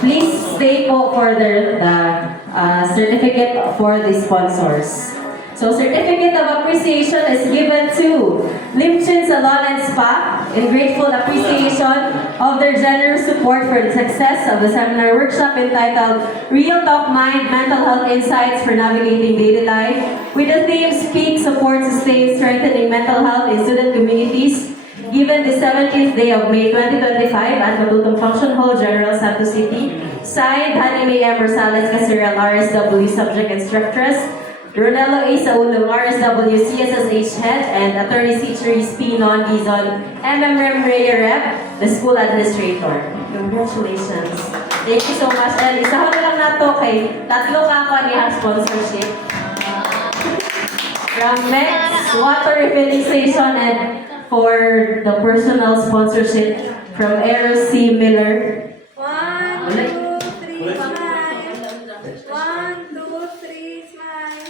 Please stay po for the certificate for the sponsors. So, certificate of appreciation is given to Limchin Salon and Spa in grateful appreciation of their generous support for the success of the seminar workshop entitled Real Talk Mind, Mental Health Insights for Navigating Daily Life, with the theme Speak, Support, Sustain, Strengthening Mental Health in Student Communities, given the 17th day of May 2025 at Matutong Function Hall, General Santos City. Signed, Honey May M. Rosales Caserial, RSW Subject Instructress, Ronello A. Saulong, RSW CSSH Head, and Attorney C. Cherise P. Non-Gizon, MMM Rhea Rep, the School Administrator. Congratulations. Thank you so much. And isahan na lang nato kay tatlo ka ako niya sponsorship. From Mex Water Refilling Station and for the personal sponsorship from Eros C. Miller. 1, 2, 3, smile. 1, 2, 3, smile.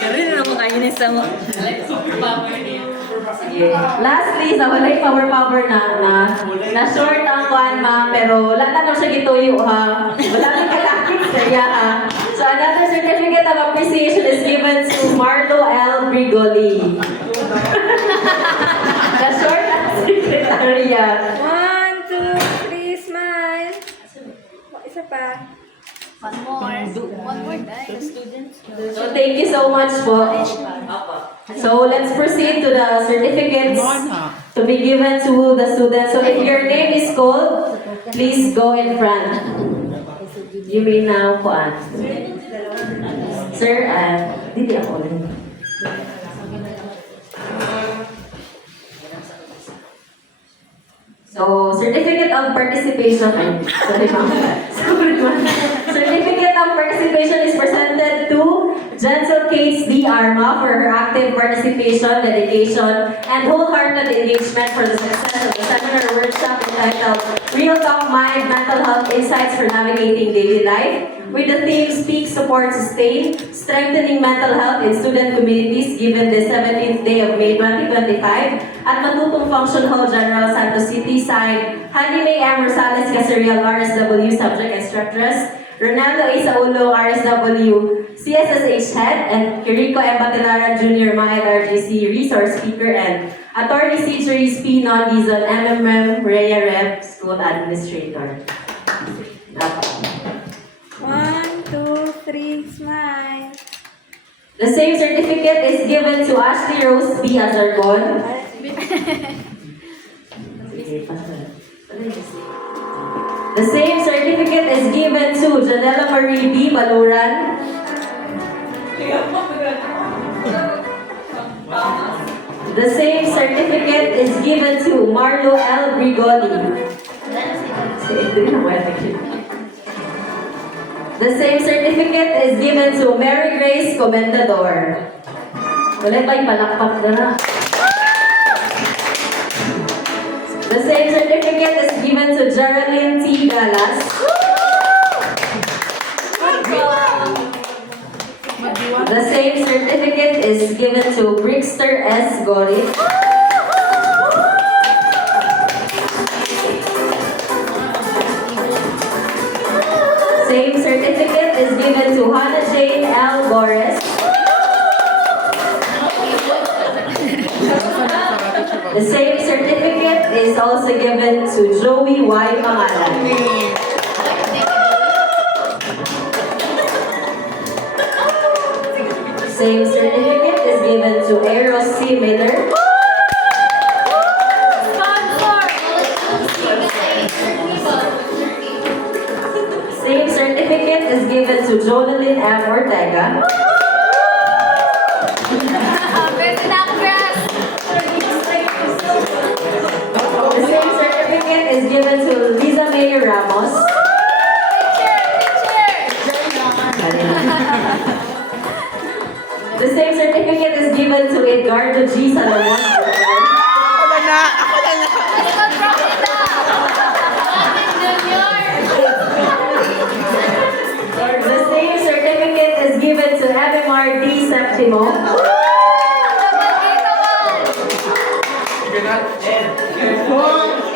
Karin na mo kayo na sa mo. Sige. Lastly, sa walay power na short ang kuan ma'am, pero wala na siya gituyo ha. Wala nang kalakit kaya ha. So another certificate of appreciation is given to Marlo L. Brigoli. The short ang secretariat. 1, 2, 3, smile. Isa pa. One more die, the students. So thank you so much po. So let's proceed to the certificates to be given to the students. So if your name is called, please go in front. You may now kuan. Sir, dili ako ulit. So, certificate of participation. Sorry, ma'am. Certificate of participation is presented to Jensel Kates D. Arma for her active participation, dedication, and wholehearted engagement for the success of the seminar workshop entitled Real Talk Mind, Mental Health Insights for Navigating Daily Life, with the theme Speak, Support, Sustain, Strengthening Mental Health in Student Communities, given the 17th day of May 2025 at Matutong Function Hall, General Santos City. Signed, Honey May M. Rosales Caserial, RSW Subject Instructress, Ronaldo A. Saulong, RSW CSSH Head, and Kiriko M. Batilaran Jr. Mahal RGC Resource Speaker, and Attorney C. Cherise P. Non-Gizon, MMM Rhea Rep, School Administrator. 1, 2, 3, smile. The same certificate is given to Ashley Rose B. Azargon. The same certificate is given to Janela Marie B. Baluran. The same certificate is given to Marlo L. Brigoli. The same certificate is given to Mary Grace Comendador. Ulit ba yung palakpak na? The same certificate is given to Geraldine T. Galas. The same certificate is given to Brickster S. Gorit. Same certificate is given to Hannah Jane L. Gores. The same certificate is also given to Joey Y. Pangalan. Same certificate is given to Eros C. Miller. Same certificate is given to Jonalyn M. Ortega. The same certificate is given to Liza May Ramos. The same certificate is given to Edgardo G. Salomon. The same certificate is given to MMR D. Septimo.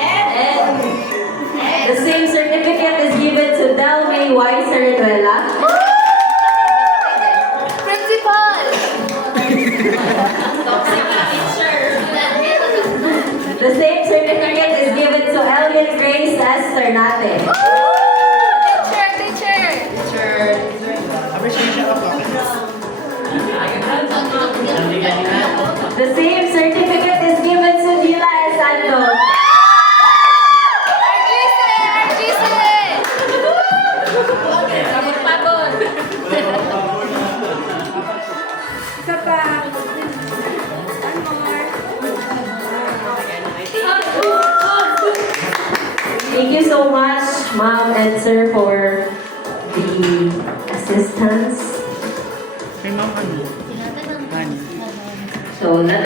And the same certificate is given to to Delmay Y. Cereduela. Principal! The same certificate is given to Elian Grace S. Ternate. Teacher! The same certificate is given to Dila S. Santos. Pagod! Isa pa. One more. Thank you so much, Ma'am and Sir, for the assistance. Kay Ma'am ano? Tinatagang. Hani. So,